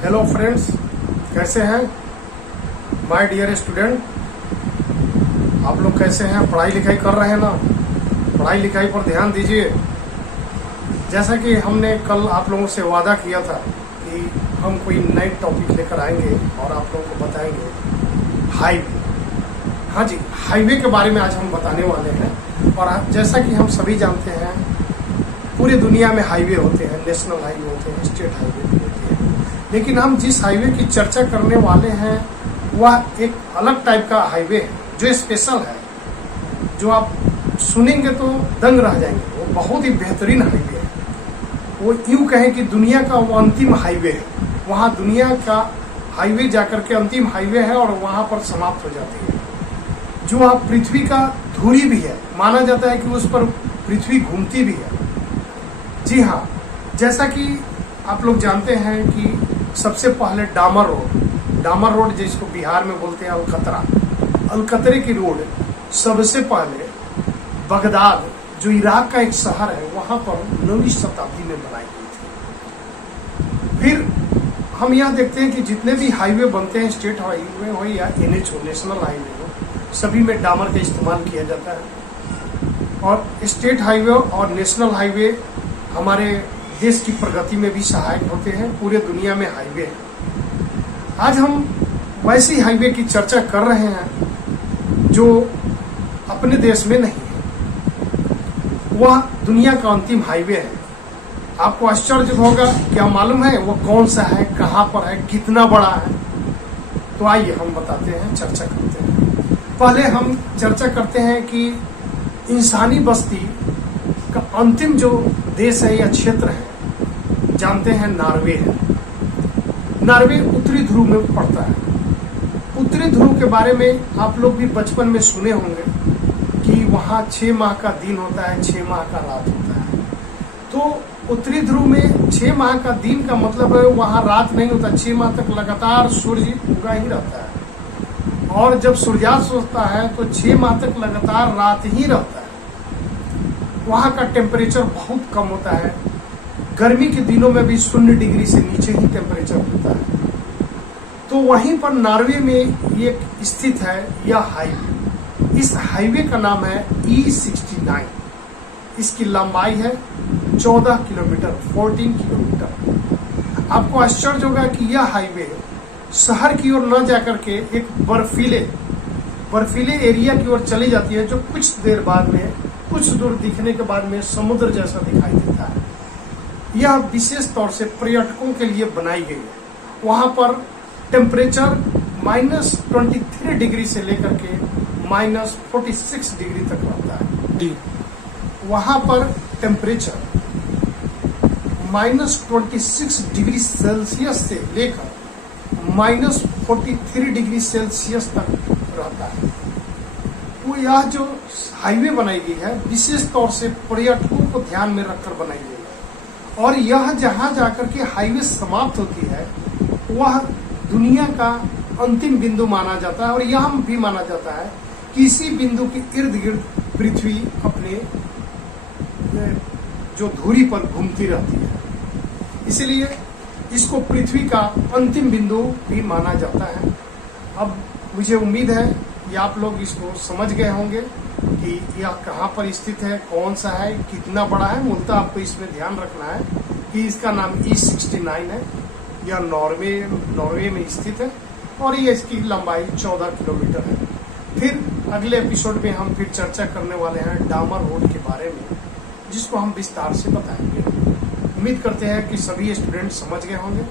Hello friends, कैसे हैं my dear student. आप लोग कैसे हैं? पढ़ाई लिखाई कर रहे हैं ना? पढ़ाई लिखाई पर ध्यान दीजिए। जैसा कि हमने कल आप लोगों से वादा किया था कि हम कोई नए टॉपिक लेकर आएंगे और आप लोगों को बताएंगे हाईवे। हाँ जी, हाईवे के बारे में आज हम बताने वाले हैं। और जैसा कि हम सभी जानते हैं, पूरी दुनिया में हाईवे होते हैं, नेशनल हाईवे होते हैं, स्टेट हाईवे भी होते हैं। लेकिन हम जिस हाईवे की चर्चा करने वाले हैं वह एक अलग टाइप का हाईवे है जो स्पेशल है, जो आप सुनेंगे तो दंग रह जाएंगे। वो बहुत ही बेहतरीन हाईवे है। वो यूं कहें कि दुनिया का वो अंतिम हाईवे है। वहाँ दुनिया का हाईवे जाकर के अंतिम हाईवे है और वहाँ पर समाप्त हो जाती है। जो वहाँ पृथ्वी का धुरी भी है, माना जाता है कि उस पर पृथ्वी घूमती भी है। जी हाँ, जैसा कि आप लोग जानते हैं कि सबसे पहले डामर रोड जिसको बिहार में बोलते हैं अलकतरे की रोड सबसे पहले बगदाद, जो इराक का एक शहर है, वहां पर 9वीं शताब्दी में बनाई गई थी। फिर हम यहाँ देखते हैं कि जितने भी हाईवे बनते हैं, स्टेट हाईवे हो या NH हो, नेशनल हाईवे हो, सभी में डामर का इस्तेमाल किया जाता है। और स्टेट हाईवे और नेशनल हाईवे हमारे देश की प्रगति में भी सहायक होते हैं। पूरे दुनिया में हाईवे है। आज हम वैसी हाईवे की चर्चा कर रहे हैं जो अपने देश में नहीं है। वह दुनिया का अंतिम हाईवे है। आपको आश्चर्य होगा, क्या मालूम है वो कौन सा है, कहाँ पर है, कितना बड़ा है? तो आइए हम बताते हैं, चर्चा करते हैं। पहले हम चर्चा करते हैं कि इंसानी बस्ती का अंतिम जो देश है या क्षेत्र है, जानते हैं नॉर्वे है। नॉर्वे उत्तरी ध्रुव में पड़ता है। उत्तरी ध्रुव के बारे में आप लोग भी बचपन में सुने होंगे कि वहाँ 6 माह का दिन होता है, 6 माह का रात होता है। तो उत्तरी ध्रुव में 6 माह का दिन का मतलब है वहाँ रात नहीं होता। 6 माह तक लगातार सूर्य उगा ही रहता है। और जब सूर्यास्त होता है तो 6 माह तक लगातार रात ही रहता है। वहाँ का टेम्परेचर बहुत कम होता है। गर्मी के दिनों में भी 0 डिग्री से नीचे ही टेम्परेचर होता है। तो वहीं पर नॉर्वे में एक स्थित है यह हाईवे। इस हाईवे का नाम है E69। इसकी लंबाई है 14 किलोमीटर, 14 किलोमीटर। आपको आश्चर्य होगा कि यह हाईवे शहर की ओर न जाकर के एक बर्फीले एरिया की ओर चली जाती है, जो कुछ देर बाद में, कुछ दूर दिखने के बाद में समुद्र जैसा दिखाई देता है। यह विशेष तौर से पर्यटकों के लिए बनाई गई है। वहां पर टेम्परेचर -23 डिग्री से लेकर के -46 डिग्री तक रहता है। वहां पर टेम्परेचर -26 डिग्री सेल्सियस से लेकर -43 डिग्री सेल्सियस तक रहता है। तो यह जो हाईवे बनाई गई है, विशेष तौर से पर्यटकों को ध्यान में रखकर बनाई गई है। और यह जहां जाकर के हाईवे समाप्त होती है, वह दुनिया का अंतिम बिंदु माना जाता है। और यह भी माना जाता है कि इसी बिंदु के इर्द गिर्द पृथ्वी अपने जो धुरी पर घूमती रहती है, इसलिए इसको पृथ्वी का अंतिम बिंदु भी माना जाता है। अब मुझे उम्मीद है कि आप लोग इसको समझ गए होंगे कि यह कहाँ पर स्थित है, कौन सा है, कितना बड़ा है। मूलतः आपको इसमें ध्यान रखना है कि इसका नाम E69 है। यह नॉर्वे में स्थित है और ये इसकी लंबाई 14 किलोमीटर है। फिर अगले एपिसोड में हम फिर चर्चा करने वाले हैं डामर रोड के बारे में, जिसको हम विस्तार से बताएंगे। उम्मीद करते हैं कि सभी स्टूडेंट समझ गए होंगे।